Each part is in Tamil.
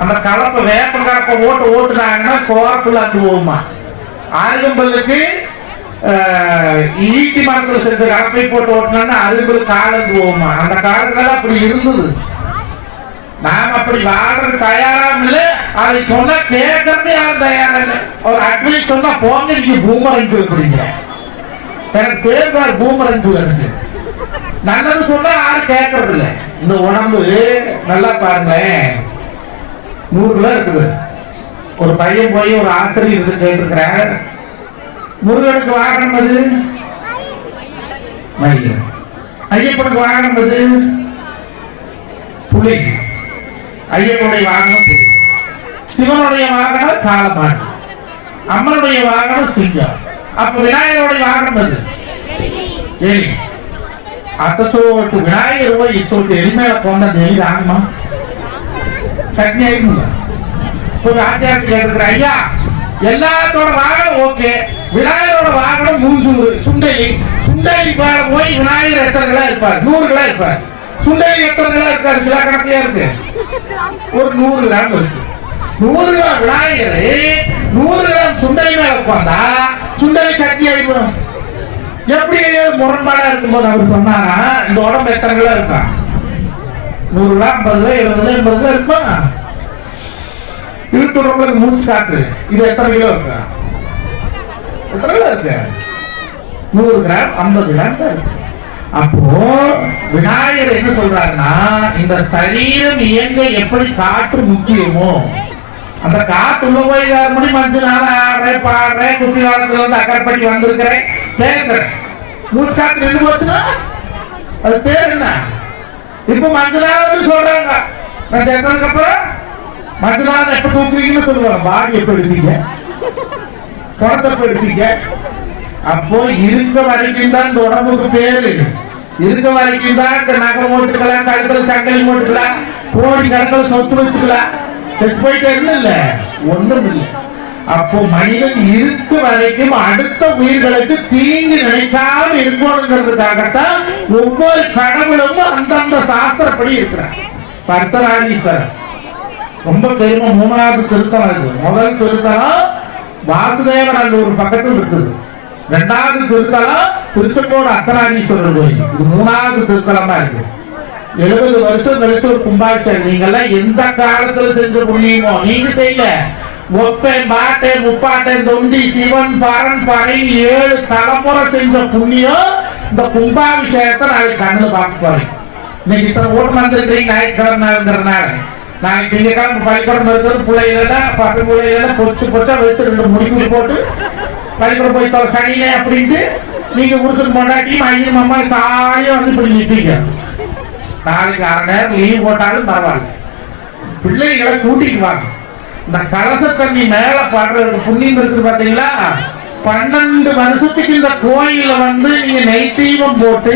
அந்த கலப்பை வேப்ப கலப்பை ஓட்டு ஓட்டுனாங்கன்னா கோரப்புள்ள அத்துவோமா அருகம்பல்லுக்கு ஆஹ், ஈட்டி மரத்துல செஞ்ச கலப்பை போட்டு ஓட்டினா அருகம்பல் காலம் போகுமா? அந்த காலத்துல அப்படி இருந்தது. நாம் அப்படி வாழ்றது தயாராம் அதை சொன்னா கேட்கறது யாரும் தயாரா ஒரு அட்வைஸ் சொன்னா போங்க நீங்க பூமரஞ்சு எப்படிங்க எனக்கு பேர் பார் பூமரஞ்சு எனக்கு நல்லது சொன்னா யாரும் கேட்கறது இல்லை இந்த உடம்பு நல்லா பாருங்களேன். நூறு கிலோ இருக்குது. ஒரு பையன் போய் ஒரு ஆசிரியர் இருந்து கேட்டிருக்கிறார். முருகனுக்கு வாகனம் அது மயில். ஐயப்பனுக்கு வாகனம் அது புலி. ஐயனுடைய வாகனம் புலி. சிவனுடைய வாகனம் காலமாடு அம்மனுடைய வாகனம் சிங்கம். அப்ப விநாயகருடைய வாகனம் அது எலி அத்தோட்டு விநாயகர் போய் இச்சோட்டு எலி மேல எலி ஆகுமா சட்னி ஆயிடுங்க ஒரு ஆச்சாரத்தில் கேட்கிற ஐயா எல்லாத்தோட வாகனம் ஓகே. விநாயகரோட வாகனம் மூஞ்சூறு சுண்டலி. சுண்டலி பாரு போய் விநாயகர் எத்தனை கிலோ இருப்பார்? நூறு கிலோ இருப்பார். சுண்டலி எத்தனை கிலோ இருக்காரு? கிலோ கணக்கிலே இருக்கு. ஒரு நூறு கிராம் இருக்கு. நூறு கிராம் விநாயகர் நூறு கிராம் சுண்டலி மேல உட்காந்தா சுண்டலி சட்னி ஆயிடும் எப்படி முரண்பாடா இருக்கும்போது அவர் சொன்னாரா இந்த உடம்பு எத்தனை கிலோ இருக்கா? நூறு ரூபா ஐம்பது ரூபாய் எழுபது ரூபாய் எண்பது கிலோ இருப்பான் இழுத்துறவங்களுக்கு மூச்சு காட்டு. இது எத்தனை கிலோ இருக்கு? எத்தனை கிலோ இருக்கு? நூறு கிராம் ஐம்பது கிராம் இருக்கு. அப்போ விநாயகர் என்ன சொல்றாருன்னா இந்த சரீரம் இயங்க எப்படி காற்று முக்கியமோ அந்த காத்து உள்ள போய் ஆறு மணி மஞ்சு நாள் ஆடுறேன் பாடுறேன் குட்டி காலத்துல வந்து அக்கறைப்படி வந்திருக்கிறேன் பேசுறேன். மூச்சு காற்று நின்று போச்சுன்னா அது பேர் என்ன? இப்ப மஞ்சு சொல்றாங்க. நான் சேர்த்ததுக்கு அப்புறம் மஞ்சள் எப்ப தூக்குவீங்கன்னு சொல்லுவாங்க பாடி எப்ப எடுத்தீங்க பணத்தை எப்ப அப்போ இருக்க வரைக்கும் தான் இந்த உடம்புக்கு பேரு. இருக்க வரைக்கும் தான் நகரம் நகை ஓட்டுக்கலாம் கழுத்துல சங்கல் ஓட்டுக்கலாம் கோடி கணக்கில் சொத்து வச்சுக்கலாம். செத்து போயிட்டே இல்ல ஒன்றும் இல்லை. அப்போ மனிதன் இருக்கும் வரைக்கும் அடுத்த உயிர்களுக்கு தீங்கு நினைக்காம இருக்கணுங்கிறதுக்காகத்தான் ஒவ்வொரு கடவுளும் அந்தந்த சாஸ்திரப்படி இருக்கிறார். சார் ரொம்ப பெருமை. மூணாவது திருத்தலம் இது. முதல் திருத்தலம் வாசுதேவ ஒரு பக்கத்தில் இருக்குது. ரெண்டாவது திருத்தலம் திருச்செங்கோடு அத்தனாதீஸ்வரர் கோயில். இது மூணாவது திருத்தலமா இருக்கு எழுபது வருஷம் கழிச்சு ஒரு கும்பாபிஷேகம். நீங்க எல்லாம் எந்த காலத்துல செஞ்ச புண்ணியமோ? நீங்க செய்யல. ஒப்பேன் பாட்டேன் முப்பாட்டேன் தொண்டி சிவன் பாரன் பாறை ஏழு தலைமுறை செஞ்ச புண்ணியம். இந்த கும்பாபிஷேகத்தை நாளைக்கு கண்ணு பார்க்க போறேன். இன்னைக்கு இத்தனை ஓட்டு வந்திருக்கிறீங்க ஞாயிற்றுக்கிழமைங்கிறனால நாளைக்கு திங்கக்கிழமை பள்ளிக்கூடம் இருக்கிறது பிள்ளைகள பசங்க பிள்ளைகள பொச்சு பொச்சா வச்சு ரெண்டு முடிக்கு போட்டு பள்ளிக்கூடம் போய் தொலை சனினே அப்படின்ட்டு நீங்க உருசல் பொண்டாட்டியும் ஐயன் அம்மா சாயம் வந்து இப்படி நிற்பீங்க நாளைக்கு அரை நேரம் லீவ் போட்டாலும் பரவாயில்ல. பிள்ளைகளை கூட்டிட்டு வாங்க. இந்த கலச தண்ணி மேல பாடுறதுக்கு புண்ணியம் இருக்குது பாத்தீங்களா? பன்னெண்டு வருஷத்துக்கு இந்த கோயில வந்து நீங்க நெய்தீபம் போட்டு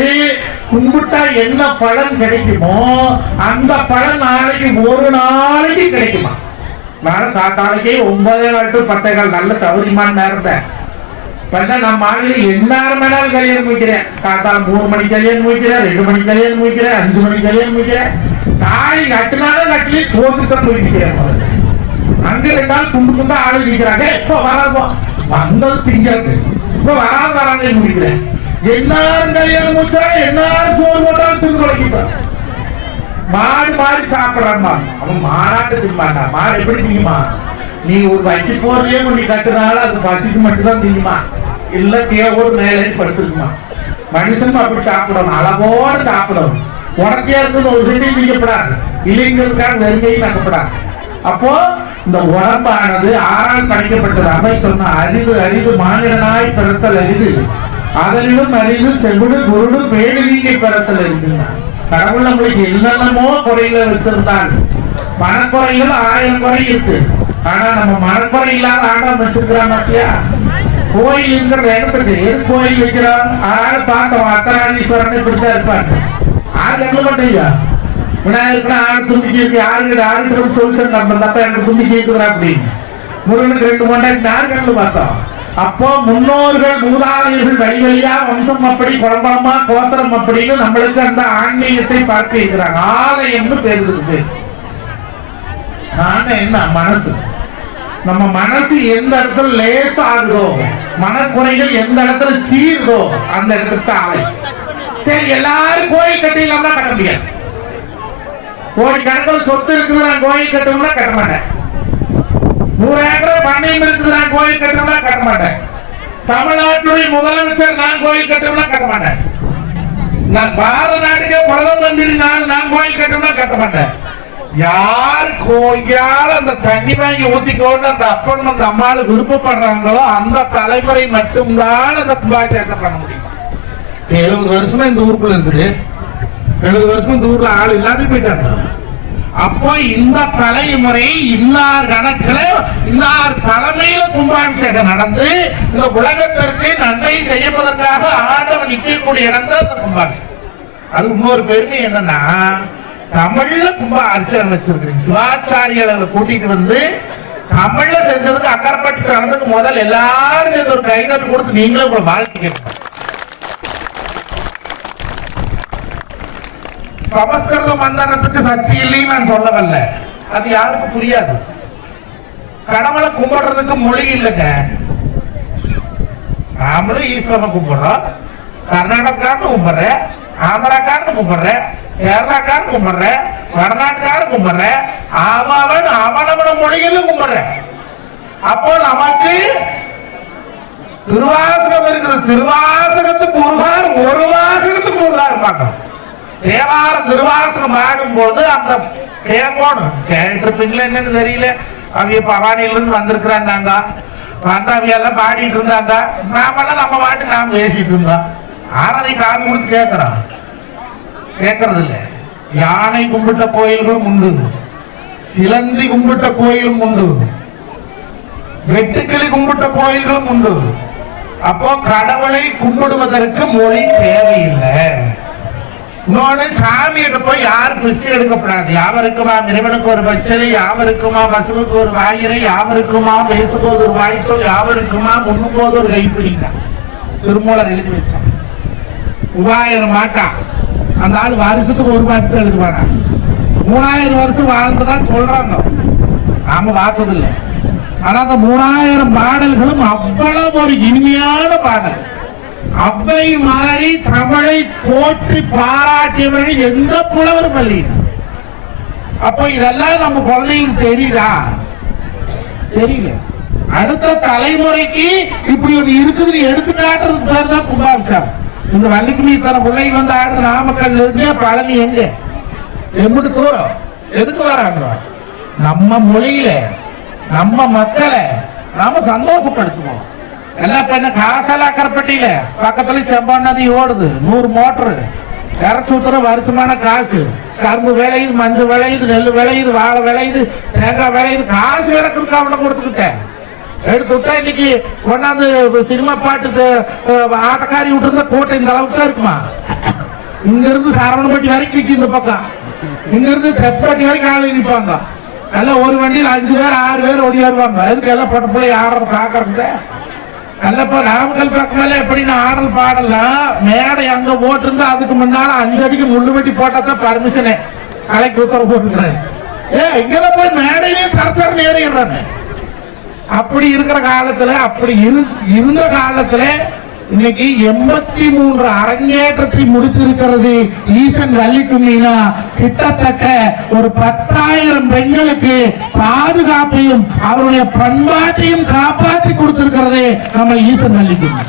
கும்பிட்டா என்ன பழம் கிடைக்குமோ அந்த பழம் நாளைக்கு ஒரு நாளைக்கு கிடைக்குமா? நான் தாத்தாளுக்கே ஒன்பதே நாள் டு பத்தே கால் நல்ல சௌரியமான நேரம் பண்ண நம்ம ஆளுங்க எந்நேரம் வேணாலும் கல்யாணம் முடிக்கிறேன். தாத்தா மூணு மணிக்கு கல்யாணம் முடிக்கிறேன் ரெண்டு மணிக்கு கல்யாணம் முடிக்கிறேன் அஞ்சு மணிக்கு கல்யாணம் முடிக்கிறேன். தாய் கட்டினாலும் கட்டி சோத்துக்கு தான் போயிருக்கிறேன் முதல்ல. அங்க ரெண்டு நாள் குண்டு குண்டா ஆளு இருக்கிறாங்க இப்ப வராதோ வந்தது திங்கிறது இப்ப வராது வராங்க முடிக்கிறேன். எல்லாரும் கல்யாணம் முடிச்சா எல்லாரும் சோறு போட்டாலும் திரும்ப வைக்கிறான் மாடு மாறி சாப்பிடறான்மா அவன் மாறாட்டு தின்மாட்டா மாடு எப்படி திங்குமா நீ ஒரு வட்டி போறதே நீ கட்டுனால அது பசிக்கு மட்டும்தான் திங்குமா இல்ல தேவோடு மேலே படுத்துருக்குமா மனுஷன் அப்படி சாப்பிடணும். அளவோடு சாப்பிடணும். உடக்கையா இருக்குது ஒரு ரெண்டையும் திங்கப்படாது இல்லைங்கிறதுக்காக நெருங்கையும் நக்கப்படாது அப்போ இந்த உடம்பானது ஆறால் படைக்கப்பட்டது. அவை சொன்ன அரிது அரிது மானிடனாய் பிறத்தல் அரிது. அதனிலும் அரிது செவிடு குருடு பேடுவீங்கை பிறத்தல் அரிது. கடவுள் நம்மளுக்கு என்னென்னமோ குறையில வச்சிருந்தாங்க மனக்குறையில் ஆயிரம் குறை இருக்கு. ஆனா நம்ம மனக்குறை இல்லாத ஆட்டம் வச்சிருக்கிறான் பாத்தியா? கோயில் இருக்கிற இடத்துக்கு எது கோயில் வைக்கிறோம் அதனால பார்த்தோம் அத்தராதீஸ்வரன் இப்படித்தான் இருப்பாங்க ஆறு கண்ணு மாட்டீங்க விநாயகருக்கு ஆறு தும்பிக்கை இருக்கு ஆறு ஆறு சொல்லிச்சு நம்ம தப்ப எனக்கு தும்பிக்கை இருக்குதுரா அப்படின்னு முருகனுக்கு ரெண்டு மண்டாயிரத்தி ஆறு கண்ணு பார்த்தோம் அப்போ முன்னோர்கள் மூதாதையர்கள் வழி வழியா வம்சம் அப்படி குழம்பமா கோத்திரம் அப்படின்னு நம்மளுக்கு அந்த ஆன்மீகத்தை பார்க்க இருக்கிறாங்க ஆலயம்னு பேருக்கு பேர் என்ன மனசு? நம்ம மனசு எந்த இடத்துல லேசாகுதோ மனக்குறைகள் எந்த இடத்துல தீருதோ அந்த இடத்துக்கு தான் ஆலை. சரி எல்லாரும் கோயில் கட்டிடலாம் தான் கட்ட முடியாது. கோடி கணக்கில் சொத்து இருக்குது நான் கோயில் கட்டணும்னா கட்ட மாட்டேன். நூறு ஏக்கர் பண்ணையம் இருக்குது நான் கோயில் கட்டணும்னா கட்ட மாட்டேன். தமிழ்நாட்டுடைய முதலமைச்சர் நான் கோயில் கட்டணும்னா கட்ட மாட்டேன். நான் பாரத நாட்டுக்கே பிரதம மந்திரி நான் நான் கோயில் கட்டணும்னா கட்ட மாட்டேன். யார் கோயிலால் அந்த தண்ணி வாங்கி ஊத்திக்கோன்னு அந்த அப்பன் அந்த அம்மாள் விருப்பப்படுறாங்களோ அந்த தலைமுறை மட்டும்தான் அந்த கும்பாபிஷேகத்தை பண்ண முடியும். எழுபது வருஷமா இந்த ஊருக்குள்ள இருக்குது. எழுபது வருஷம் இந்த ஊர்ல ஆள் இல்லாத போயிட்டாங்க. அப்போ இந்த தலைமுறை இன்னார் கணக்கில் இன்னார் தலைமையில கும்பாபிஷேகம் நடந்து இந்த உலகத்திற்கு நன்மை செய்யப்பதற்காக ஆண்டவன் நிற்கக்கூடிய இடம் தான் இந்த கும்பாபிஷேகம். அது இன்னொரு பெருமை என்னன்னா தமிழ்ல கும்ப அர்ச்சனை வச்சிருக்கீங்க சிவாச்சாரியர்களை கூட்டிட்டு வந்து தமிழ்ல செஞ்சதுக்கு அக்கறைப்பட்டு நடந்ததுக்கு முதல் எல்லாரும் சேர்ந்து ஒரு கைதட்டு கொடுத்து நீங்களும் உங்களை வாழ்த்து கேட்கணும். சமஸ்கிருத மந்திரத்துக்கு சக்தி இல்லைன்னு நான் சொல்ல வரல அது யாருக்கும் புரியாது? கடவுளை கும்பிடுறதுக்கு மொழி இல்லைங்க. நாமளும் ஈஸ்வரனை கும்பிடுறோம். கர்நாடகக்காரன் கும்பிடுறேன் ஆந்திராக்காரன் கும்பிடுறேன் கேரளாக்காரன் கும்பிடுறேன் வடநாட்டுக்காரன் கும்பிடுறேன் அவன் அவனவன மொழிகளும் கும்பிடுறேன் அப்போ நமக்கு திருவாசகம் இருக்குது. திருவாசகத்துக்கு ஒரு வாரம் ஒரு வாசகத்துக்கு ஒரு வாரம் பார்க்கணும். தேவாரம் திருவாசகம் ஆடும்போது அந்த தேங்கோடு கேட்டிருப்பீங்களா என்னன்னு தெரியல. அவங்க பவானியிலிருந்து வந்திருக்கிறாங்க அவங்க எல்லாம் பாடிட்டு இருந்தாங்க. நாமெல்லாம் நம்ம பாட்டு நாம பேசிட்டு இருந்தோம். ஆரதி காது கொடுத்து கேட்கிறோம் கேட்கறது இல்லை யானை கும்பிட்ட கோயில்களும் உண்டு. சிலந்தி கும்பிட்ட கோயிலும் உண்டு. வெட்டுக்கிளி கும்பிட்ட கோயில்களும் உண்டு. அப்போ கடவுளை கும்பிடுவதற்கு மொழி தேவையில்லை. இன்னொன்னு சாமியிட்ட போய் யாரும் பிச்சை எடுக்கப்படாது? யாவருக்குமா இறைவனுக்கு ஒரு பச்சனை யாவருக்குமா பசுவுக்கு ஒரு வாயிரை? யாவருக்குமா பேசும்போது ஒரு வாய்ச்சொல் யாவருக்குமா முன்னும்போது ஒரு கைப்பிடிங்க திருமூலர் எழுதி வச்சான். மூவாயிரம் மாட்டா அந்த ஆள் வருஷத்துக்கு ஒரு பாட்டு எழுதுவானா? மூணாயிரம் வருஷம் வாழ்ந்துதான் சொல்றாங்க. நாம பார்த்ததில்லை. ஆனா அந்த மூணாயிரம் பாடல்களும் அவ்வளவு ஒரு இனிமையான பாடல். அவ்வை மாறி தமிழை போற்றி பாராட்டியவர்கள் எந்த புலவர் பள்ளி அப்போ இதெல்லாம் நம்ம குழந்தைங்களுக்கு தெரியுதா? தெரியல. அடுத்த தலைமுறைக்கு இப்படி ஒரு இருக்குது எடுத்து காட்டுறதுக்கு பேர் தான் கும்பாபிஷேகம் இந்த வள்ளிக்குமி தர பிள்ளை வந்து ஆடுற நாமக்கல் இருக்கு பழனி எங்க? எம்பிட்டு தூரம். எதுக்கு வராங்க? நம்ம மொழியில நம்ம மக்களை நாம சந்தோஷப்படுத்துவோம். எல்லாம் இப்ப என்ன காசெல்லாம் அக்கரைப்பட்டியில பக்கத்துல செம்பான் நதி ஓடுது. நூறு மோட்டரு இறச்சுத்துற வருஷமான காசு. கரும்பு விளையுது மஞ்சள் விளையுது நெல் விளையுது வாழை விளையுது தேங்காய் விளையுது. காசு இறக்குறதுக்கு அவனை கொடுத்துக்கிட்டேன் எடுத்து விட்டா இன்னைக்கு கொண்டாந்து சினிமா பாட்டு ஆட்டக்காரி விட்டுருந்த கூட்டம் இந்த அளவுக்கு தான் இருக்குமா? இங்க இருந்து சரவணப்பட்டி வரைக்கும் நிக்கி இந்த பக்கம். இங்க இருந்து செப்பட்டி வரைக்கும் ஆளு நிற்பாங்க எல்லாம் ஒரு வண்டியில் அஞ்சு பேர் ஆறு பேர் ஓடி வருவாங்க. அதுக்கு எல்லாம் பட்டு பிள்ளை ஆடுறது பாக்குறது கல்லப்ப நாமக்கல் பக்கமெல்லாம் எப்படின்னு ஆடல் பாடலாம் மேடை அங்க போட்டிருந்தா அதுக்கு முன்னால அஞ்சு அடிக்கு முள்ளு வெட்டி போட்டா தான் பர்மிஷனே கலைக்கு உத்தரவு போட்டுக்கிறேன் ஏ இங்கெல்லாம் போய் மேடையிலேயே சரசர ஏறிடுறாங்க அப்படி இருக்கிற காலத்துல அப்படி இருந்த காலத்துல இன்னைக்கு எண்பத்தி மூன்று அரங்கேற்றத்தை முடித்திருக்கிறது ஈசன் வள்ளிக்கும்மினா கிட்டத்தட்ட ஒரு பத்தாயிரம் பெண்களுக்கு பாதுகாப்பையும் அவருடைய பண்பாட்டையும் காப்பாற்றி கொடுத்திருக்கிறது நம்ம ஈசன் வள்ளிக்கும்மி